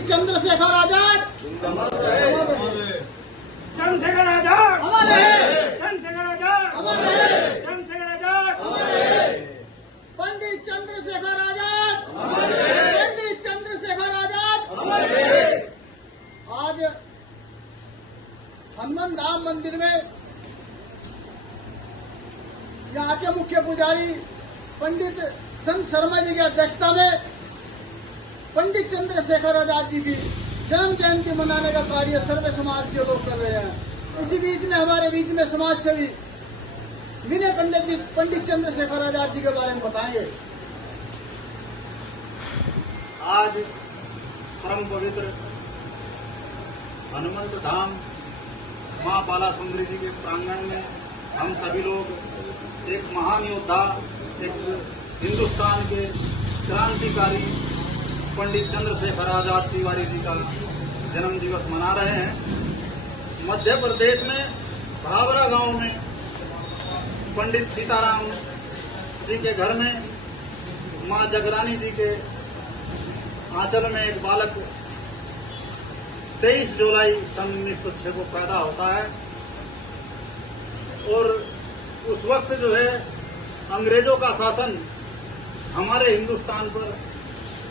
पंडित चंद्रशेखर आजाद चंद्रशेखर आजाद अमर रहे, चंद्रशेखर आजाद अमर रहे, चंद्रशेखर आजाद अमर रहे। पंडित चंद्रशेखर आजाद अमर रहे, पंडित चंद्रशेखर आजाद अमर रहे। आज हनुमान राम मंदिर में यहाँ के मुख्य पुजारी पंडित संत शर्मा जी की अध्यक्षता में पंडित चंद्रशेखर आजाद जी की जन्म जयंती मनाने का कार्य सर्व समाज के लोग कर रहे हैं। इसी बीच में हमारे बीच में समाज सेवी विनय पंडित जी पंडित चंद्रशेखर आजाद जी के बारे में बताएंगे। आज परम पवित्र हनुमंत धाम मां बाला सुंदरी जी के प्रांगण में हम सभी लोग एक महान योद्धा, एक हिंदुस्तान के क्रांतिकारी पंडित चंद्रशेखर आजाद तिवारी जी का जन्म दिवस मना रहे हैं। मध्य प्रदेश में भावरा गांव में पंडित सीताराम जी के घर में मां जगरानी जी के आंचल में एक बालक 23 जुलाई सन 1906 को पैदा होता है और उस वक्त जो है अंग्रेजों का शासन हमारे हिंदुस्तान पर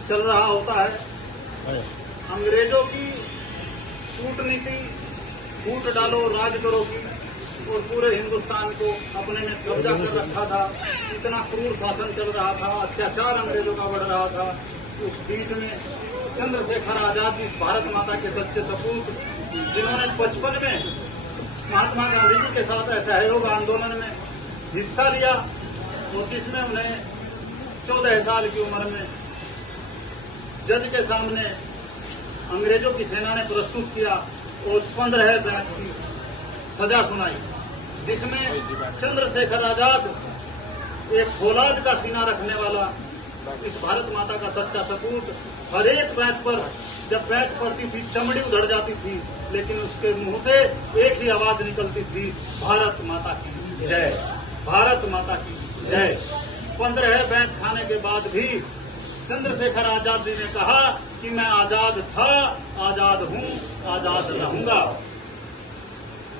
चल रहा होता है। अंग्रेजों की कूटनीति फूट डालो राज करो की और पूरे हिंदुस्तान को अपने में कब्जा कर रखा था। इतना क्रूर शासन चल रहा था, अत्याचार अंग्रेजों का बढ़ रहा था। उस बीच में चंद्रशेखर आजाद इस भारत माता के सच्चे सपूत, जिन्होंने 55 में महात्मा गांधी जी के साथ असहयोग आंदोलन में हिस्सा लिया और जिसमें उन्हें 14 साल की उम्र में जज के सामने अंग्रेजों की सेना ने प्रस्तुत किया और 15 बैच की सजा सुनाई, जिसमें चंद्रशेखर आजाद एक फौलाद का सीना रखने वाला, इस भारत माता का सच्चा सपूत, हर एक बैच पर जब बैच पड़ती थी चमड़ी उधड़ जाती थी, लेकिन उसके मुंह से एक ही आवाज निकलती थी, भारत माता की जय, भारत माता की जय। 15 बैच खाने के बाद भी चंद्रशेखर आजाद जी ने कहा कि मैं आजाद था, आजाद हूं, आजाद रहूंगा।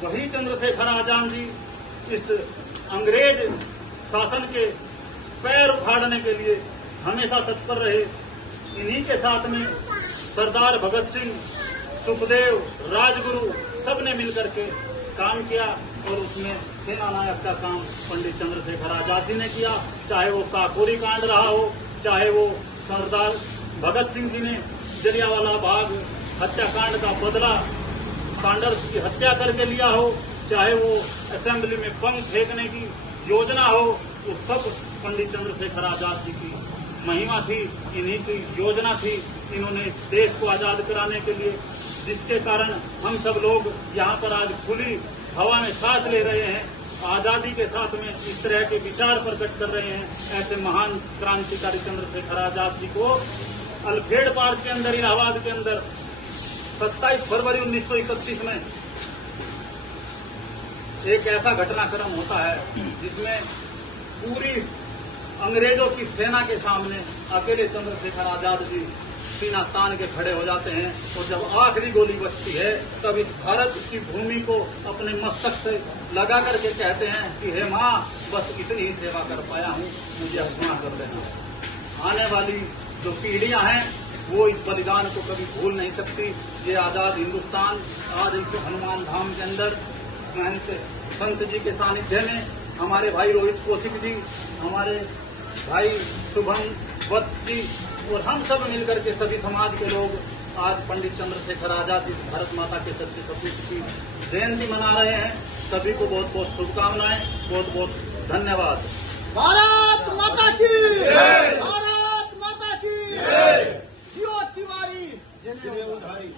वही चंद्रशेखर आजाद जी इस अंग्रेज शासन के पैर उखाड़ने के लिए हमेशा तत्पर रहे। इन्हीं के साथ में सरदार भगत सिंह, सुखदेव, राजगुरु सबने मिलकर के काम किया और उसमें सेना नायक का काम पंडित चंद्रशेखर आजाद जी ने किया। चाहे वो काकोरी कांड रहा हो, चाहे वो सरदार भगत सिंह जी ने जलियांवाला बाग हत्याकांड का बदला सैंडर्स की हत्या करके लिया हो, चाहे वो असेंबली में बम फेंकने की योजना हो, वो सब पंडित चंद्रशेखर आजाद जी की महिमा थी, इन्हीं की योजना थी। इन्होंने इस देश को आजाद कराने के लिए, जिसके कारण हम सब लोग यहाँ पर आज खुली हवा में सांस ले रहे हैं, आजादी के साथ में इस तरह के विचार प्रकट कर रहे हैं। ऐसे महान क्रांतिकारी चंद्रशेखर आजाद जी को अल्फ्रेड पार्क के अंदर, इलाहाबाद के अंदर 27 फरवरी 1931 में एक ऐसा घटनाक्रम होता है जिसमें पूरी अंग्रेजों की सेना के सामने अकेले चंद्रशेखर आजाद जी सीना तान के खड़े हो जाते हैं और जब आखिरी गोली बचती है तब इस भारत की भूमि को अपने मस्तक से लगा करके कहते हैं कि हे माँ, बस इतनी ही सेवा कर पाया हूँ, मुझे क्षमा कर देना। आने वाली जो पीढ़ियां हैं वो इस बलिदान को कभी भूल नहीं सकती। ये आजाद हिंदुस्तान आज इस हनुमान धाम के अंदर महंत संत जी के सानिध्य में हमारे भाई रोहित कौशिक जी, हमारे भाई शुभम वत्स जी और हम सब मिलकर के सभी समाज के लोग आज पंडित चंद्रशेखर आजाद जी भारत माता के सच्चे सपूत की जयंती मना रहे हैं। सभी को बहुत बहुत शुभकामनाएं, बहुत बहुत धन्यवाद। भारत माता की, भारत माता की, जियो तिवारी, जियो तिवारी।